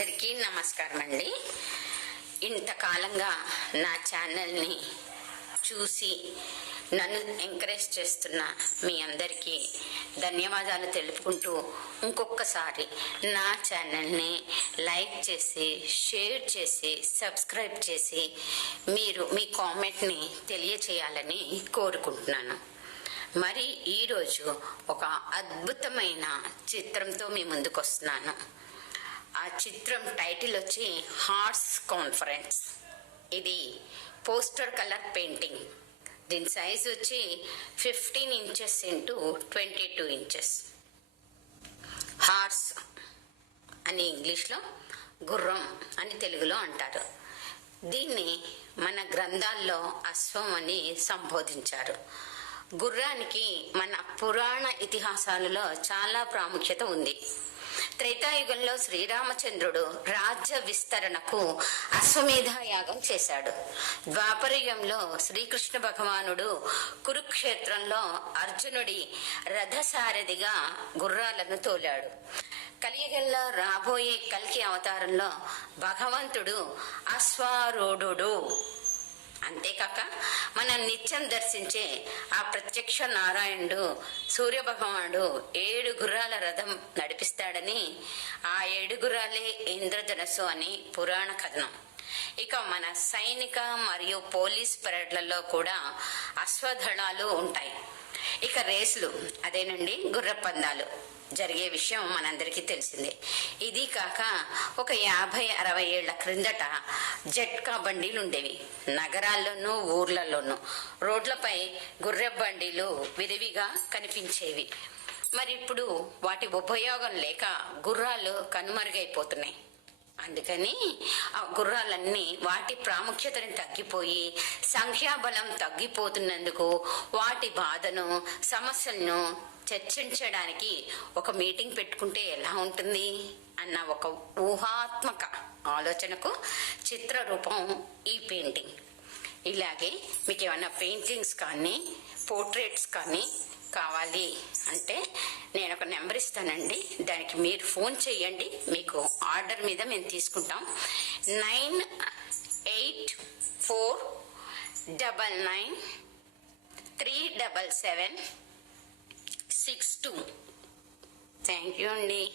అందరికీ నమస్కారం అండి ఇంతకాలంగా నా ఛానల్ని చూసి నన్ను ఎంకరేజ్ చేస్తున్న మీ అందరికీ ధన్యవాదాలు తెలుపుకుంటూ ఇంకొకసారి నా ఛానల్ని లైక్ చేసి షేర్ చేసి సబ్స్క్రైబ్ చేసి మీరు మీ కామెంట్ని తెలియచేయాలని కోరుకుంటున్నాను. మరి ఈరోజు ఒక అద్భుతమైన చిత్రంతో మీ ముందుకు వస్తున్నాను ఆ చిత్రం టైటిల్ వచ్చి హార్ట్స్ కాన్ఫరెన్స్. ఇది పోస్టర్ కలర్ పెయింటింగ్. దీని సైజ్ వచ్చి fifteen inches into twenty two inches. Horse అని ఇంగ్లీష్లో గుర్రం అని తెలుగులో అంటారు. దీన్ని మన గ్రంథాల్లో అశ్వం అని సంబోధించారు. గుర్రానికి మన పురాణ ఇతిహాసాలలో చాలా ప్రాముఖ్యత ఉంది. త్రేతాయుగంలో శ్రీరామచంద్రుడు రాజ్య విస్తరణకు అశ్వమేధ యాగం చేశాడు. ద్వాపరయుగంలో శ్రీకృష్ణ భగవానుడు కురుక్షేత్రంలో అర్జునుడి రథసారథిగా గుర్రాలను తోలాడు. కలియుగంలో రాబోయే కల్కి అవతారంలో భగవంతుడు అశ్వారూఢుడు. అంతేకాక మనం నిత్యం దర్శించే ఆ ప్రత్యక్ష నారాయణుడు సూర్యభగవానుడు ఏడు గుర్రాల రథం నడిపిస్తాడని ఆ ఏడు గుర్రాలే ఇంద్రధనస్సు అని పురాణ కథనం. ఇక మన సైనిక మరియు పోలీస్ పరేడ్లలో కూడా అశ్వదళాలు ఉంటాయి. ఇక రేసులు అదేనండి గుర్రపందాలు. జరిగే విషయం మనందరికీ తెలిసిందే. ఇది కాక ఒక యాభై అరవై ఏళ్ళ క్రిందట జట్కా బండీలు ఉండేవి నగరాల్లోనూ ఊర్లలోనూ. రోడ్లపై గుర్రె బండీలు విరివిగా కనిపించేవి. మరి ఇప్పుడు వాటి ఉపయోగం లేక గుర్రాలు కనుమరుగైపోతున్నాయి. అందుకని ఆ గుర్రాలన్నీ వాటి ప్రాముఖ్యతను తగ్గిపోయి సంఖ్యాబలం తగ్గిపోతున్నందుకు వాటి బాధను సమస్యలను చర్చించడానికి ఒక మీటింగ్ పెట్టుకుంటే ఎలా ఉంటుంది? అన్న ఒక ఊహాత్మక ఆలోచనకు చిత్రరూపం ఈ పెయింటింగ్. ఇలాగే మీకు ఏమైనా పెయింటింగ్స్ కానీ పోర్ట్రేట్స్ కానీ కావాలి అంటే నేను ఒక నెంబర్ ఇస్తానండి. దానికి మీరు ఫోన్ చేయండి. మీకు ఆర్డర్ మీద మేము తీసుకుంటాం. Nine eight four double nine three double seven six two. Thank you అండి.